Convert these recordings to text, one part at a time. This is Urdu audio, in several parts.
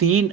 3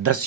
10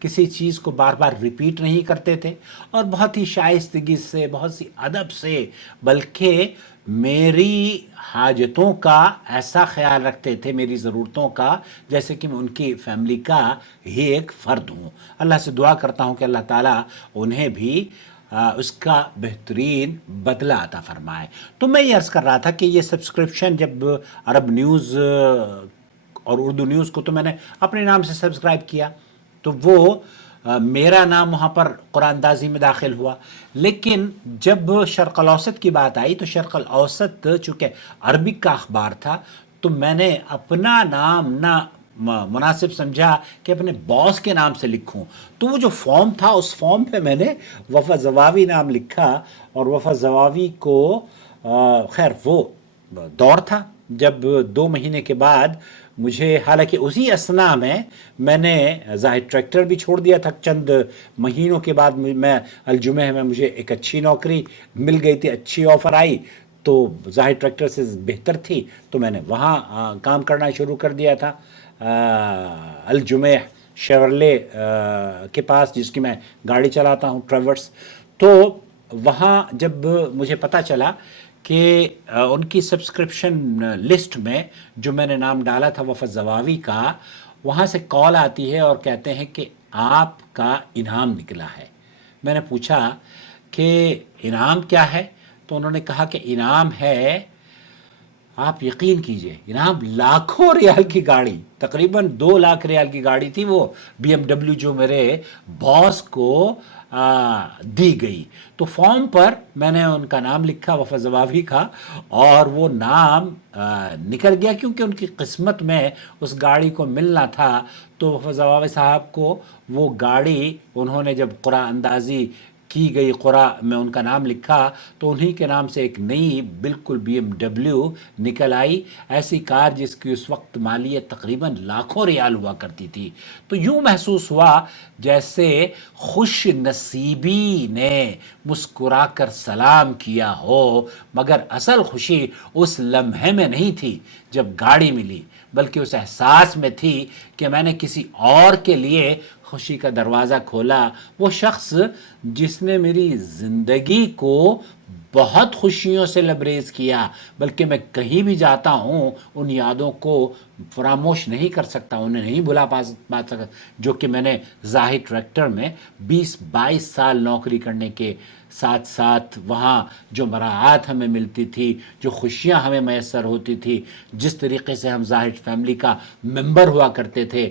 کسی چیز کو بار بار ریپیٹ نہیں کرتے تھے اور بہت ہی شائستگی سے، بہت سی ادب سے، بلکہ میری حاجتوں کا ایسا خیال رکھتے تھے، میری ضرورتوں کا، جیسے کہ میں ان کی فیملی کا ہی ایک فرد ہوں۔ اللہ سے دعا کرتا ہوں کہ اللہ تعالیٰ انہیں بھی اس کا بہترین بدلہ عطا فرمائے۔ تو میں یہ عرض کر رہا تھا کہ یہ سبسکرپشن جب عرب نیوز اور اردو نیوز کو تو میں نے اپنے نام سے سبسکرائب کیا، تو وہ میرا نام وہاں پر قرآن اندازی میں داخل ہوا، لیکن جب شرق الاوسط کی بات آئی تو شرق الاوسط چونکہ عربک کا اخبار تھا، تو میں نے اپنا نام نہ مناسب سمجھا کہ اپنے باس کے نام سے لکھوں، تو وہ جو فارم تھا اس فارم پہ میں نے وفا زواوی نام لکھا، اور وفا زواوی کو خیر وہ دور تھا جب 2 مہینے کے بعد مجھے، حالانکہ اسی اسنا میں نے زاہد ٹریکٹر بھی چھوڑ دیا تھا، چند مہینوں کے بعد میں الجمعہ میں مجھے ایک اچھی نوکری مل گئی تھی، اچھی آفر آئی تو زاہد ٹریکٹر سے بہتر تھی، تو میں نے وہاں کام کرنا شروع کر دیا تھا، الجمعہ شیورلے کے پاس، جس کی میں گاڑی چلاتا ہوں ٹریورس۔ تو وہاں جب مجھے پتہ چلا کہ ان کی سبسکرپشن لسٹ میں جو میں نے نام ڈالا تھا وفا زواوی کا، وہاں سے کال آتی ہے اور کہتے ہیں کہ آپ کا انعام نکلا ہے۔ میں نے پوچھا کہ انعام کیا ہے؟ تو انہوں نے کہا کہ انعام ہے، آپ یقین کیجئے، انعام لاکھوں ریال کی گاڑی، تقریباً 2 لاکھ ریال کی گاڑی تھی وہ BMW، جو میرے باس کو دی گئی۔ تو فارم پر میں نے ان کا نام لکھا وفا زواوی کا، اور وہ نام نکل گیا کیونکہ ان کی قسمت میں اس گاڑی کو ملنا تھا۔ تو وفا زواوی صاحب کو وہ گاڑی، انہوں نے جب قرعہ اندازی کی گئی، قرعہ میں ان کا نام لکھا تو انہی کے نام سے ایک نئی بالکل BMW نکل آئی، ایسی کار جس کی اس وقت مالیت تقریباً لاکھوں ریال ہوا کرتی تھی۔ تو یوں محسوس ہوا جیسے خوش نصیبی نے مسکرا کر سلام کیا ہو، مگر اصل خوشی اس لمحے میں نہیں تھی جب گاڑی ملی، بلکہ اس احساس میں تھی کہ میں نے کسی اور کے لیے خوشی کا دروازہ کھولا۔ وہ شخص جس نے میری زندگی کو بہت خوشیوں سے لبریز کیا، بلکہ میں کہیں بھی جاتا ہوں ان یادوں کو فراموش نہیں کر سکتا، انہیں نہیں بھلا پا سکتا، جو کہ میں نے زاہد ٹریکٹر میں 20-22 سال نوکری کرنے کے ساتھ ساتھ وہاں جو مراعات ہمیں ملتی تھی، جو خوشیاں ہمیں میسر ہوتی تھی، جس طریقے سے ہم زاہد فیملی کا ممبر ہوا کرتے تھے،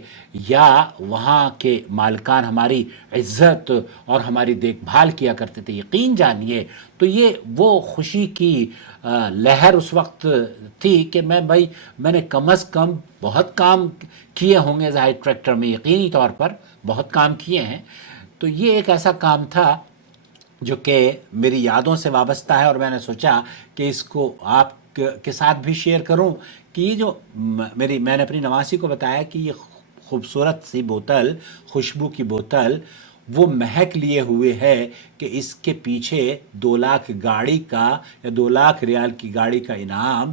یا وہاں کے مالکان ہماری عزت اور ہماری دیکھ بھال کیا کرتے تھے، یقین جانیے تو یہ وہ خوشی کی لہر اس وقت تھی کہ میں نے کم از کم بہت کام کیے ہوں گے زاہد ٹریکٹر میں، یقینی طور پر بہت کام کیے ہیں۔ تو یہ ایک ایسا کام تھا جو کہ میری یادوں سے وابستہ ہے، اور میں نے سوچا کہ اس کو آپ کے ساتھ بھی شیئر کروں کہ یہ جو میں نے اپنی نواسی کو بتایا کہ یہ خوبصورت سی بوتل، خوشبو کی بوتل، وہ مہک لیے ہوئے ہے کہ اس کے پیچھے 2 لاکھ گاڑی کا یا 2 لاکھ ریال کی گاڑی کا انعام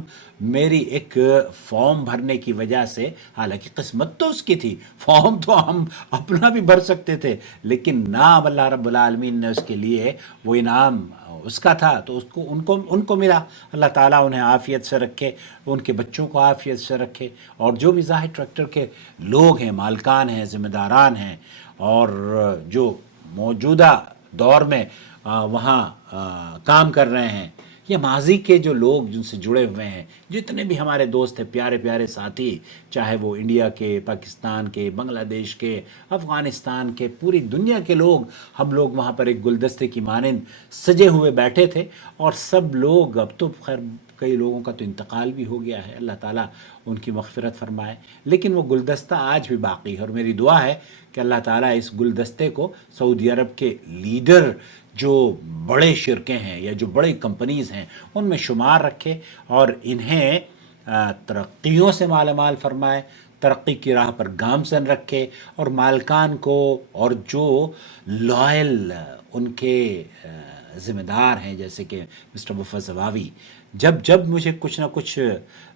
میری ایک فارم بھرنے کی وجہ سے، حالانکہ قسمت تو اس کی تھی، فارم تو ہم اپنا بھی بھر سکتے تھے، لیکن نام اللہ رب العالمین نے اس کے لیے وہ انعام اس کا تھا، تو ان کو ملا۔ اللہ تعالیٰ انہیں عافیت سے رکھے، ان کے بچوں کو عافیت سے رکھے، اور جو بھی زاہد ٹریکٹر کے لوگ ہیں، مالکان ہیں، ذمہ داران ہیں، اور جو موجودہ دور میں وہاں کام کر رہے ہیں، یہ ماضی کے جو لوگ جن سے جڑے ہوئے ہیں، جتنے بھی ہمارے دوست ہیں، پیارے پیارے ساتھی، چاہے وہ انڈیا کے، پاکستان کے، بنگلہ دیش کے، افغانستان کے، پوری دنیا کے لوگ، ہم لوگ وہاں پر ایک گلدستے کی مانند سجے ہوئے بیٹھے تھے، اور سب لوگ، اب تو خیر کئی لوگوں کا تو انتقال بھی ہو گیا ہے، اللہ تعالیٰ ان کی مغفرت فرمائے، لیکن وہ گلدستہ آج بھی باقی ہے، اور میری دعا ہے کہ اللہ تعالیٰ اس گلدستے کو سعودی عرب کے لیڈر جو بڑے شرکے ہیں یا جو بڑے کمپنیز ہیں ان میں شمار رکھے، اور انہیں ترقیوں سے مالا مال فرمائے، ترقی کی راہ پر گامزن رکھے، اور مالکان کو اور جو لائل ان کے ذمہ دار ہیں، جیسے کہ مسٹر وفا زواوی، جب مجھے کچھ نہ کچھ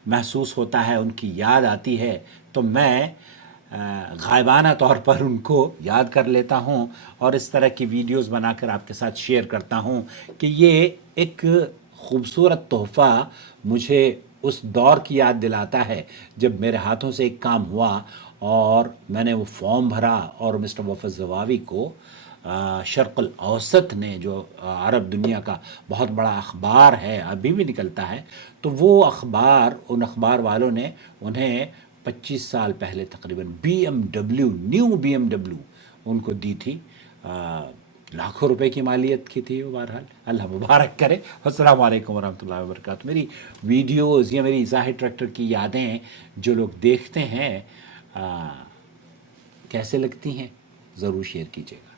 محسوس ہوتا ہے، ان کی یاد آتی ہے، تو میں غائبانہ طور پر ان کو یاد کر لیتا ہوں اور اس طرح کی ویڈیوز بنا کر آپ کے ساتھ شیئر کرتا ہوں کہ یہ ایک خوبصورت تحفہ مجھے اس دور کی یاد دلاتا ہے جب میرے ہاتھوں سے ایک کام ہوا اور میں نے وہ فارم بھرا اور مسٹر وفد زواوی کو شرق الاوسط نے جو عرب دنیا کا بہت بڑا اخبار ہے ابھی بھی نکلتا ہے، تو وہ اخبار ان اخبار والوں نے انہیں 25 سال پہلے تقریباً B M W, new B M W ان کو دی تھی، لاکھوں روپے کی مالیت کی تھی وہ، بہرحال اللہ مبارک کرے۔ السلام علیکم ورحمۃ اللہ وبرکاتہ۔ میری ویڈیوز یا میری اصلاحی ٹریکٹر کی یادیں جو لوگ دیکھتے ہیں کیسے لگتی ہیں ضرور شیئر کیجیے گا۔